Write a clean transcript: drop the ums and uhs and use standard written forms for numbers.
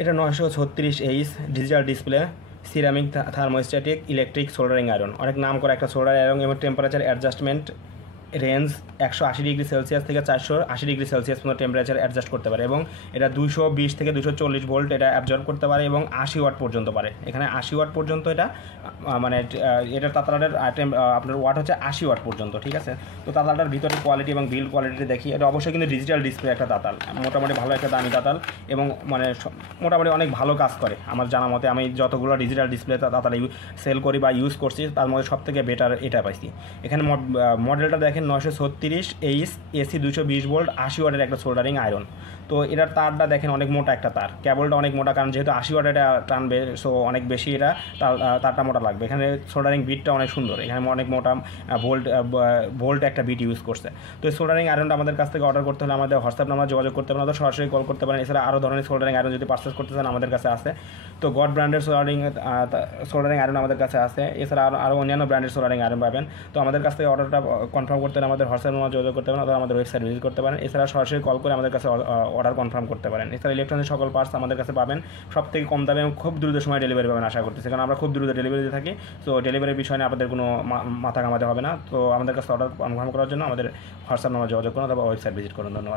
এটা 936H digital display ceramic thermostatic electric soldering iron, অনেক নাম করা একটা সোল্ডার আয়রন এবং টেম্পারেচার অ্যাডজাস্টমেন্ট রেঞ্জ 180°C থেকে 480°C পর্যন্ত টেম্পারেচার অ্যাডজাস্ট করতে পারে এবং এটা 220 থেকে 240 ভোল্ট এটা অ্যাবজর্ব করতে পারে এবং 80 ওয়াট পর্যন্ত পারে। এখানে 80 ওয়াট পর্যন্ত এটা মানে এটার তাতালাটার আপনার ওয়াট হচ্ছে 80 ওয়াট পর্যন্ত, ঠিক আছে। তো তাতালটার ভিতরে কোয়ালিটি এবং বিল্ড কোয়ালিটি দেখি, এটা অবশ্যই কিন্তু ডিজিটাল ডিসপ্লে একটা তাতাল, মোটামুটি ভালো একটা দামি তাতাল এবং মানে মোটামুটি অনেক ভালো কাজ করে আমার জানা মতে। আমি যতগুলো ডিজিটাল ডিসপ্লে তাতাল সেল করি বা ইউজ করছি তার মধ্যে সব থেকে বেটার এটা পাইছি। এখানে মডেলটা দেখেন 936H AC 220 ভোল্ট 80 ওয়াটের একটা সোল্ডারিং আয়রন। তো এটার তারটা দেখেন অনেক মোটা একটা তার, কেবলটা অনেক মোটা, কারণ যেহেতু 80 ওয়াট এটা টানবে সো অনেক বেশি এটা তারটা মোটা লাগবে। এখানে সোল্ডারিং বিটটা অনেক সুন্দর, এখানে অনেক মোটা ভোল্ট একটা বিট ইউজ করছে। তো এই সোল্ডারিং আয়রনটা আমাদের কাছ থেকে অর্ডার করতে হলে আমাদের হোয়াটসঅ্যাপ নাম্বার যোগাযোগ করতে পারেন, অথবা সরাসরি কল করতে পারেন। এছাড়া আরও ধরনের সোল্ডারিং আয়রন যদি পারচেস করতে চান আমাদের কাছে আছে। তো গড ব্র্যান্ডের সোল্ডারিং আয়রন আমাদের কাছে আছে। এছাড়া আরও অন্যান্য ব্র্যান্ডের সোল্ডারিং আয়রন পাবেন। তো আমাদের কাছ থেকে অর্ডারটা কনফার্ম করতে হলে আমাদের হোয়াটসঅ্যাপ নাম্বার যোগাযোগ করতে পারেন, অথবা আমাদের ওয়েবসাইট ভিজিট করতে পারেন। এছাড়া সরাসরি কল করে আমাদের কাছে অর্ডার কনফার্ম করতে পারেন। এছাড়া ইলেকট্রনিক সকল পার্টস আমাদের কাছে পাবেন সব থেকে কম দামে এবং খুব দ্রুত সময় ডেলিভারি পাবেন আশা করতেছি, কারণ আমরা খুব দ্রুত ডেলিভারি দিয়ে থাকি। তো ডেলিভারির বিষয় নিয়ে আপনাদের কোনো মাথা ঘামাতে হবে না। তো আমাদের কাছে অর্ডার কনফার্ম করার জন্য আমাদের হোয়াটসঅ্যাপ নাম্বার যোগাযোগ করুন অথবা ওয়েবসাইট ভিজিট করুন। ধন্যবাদ।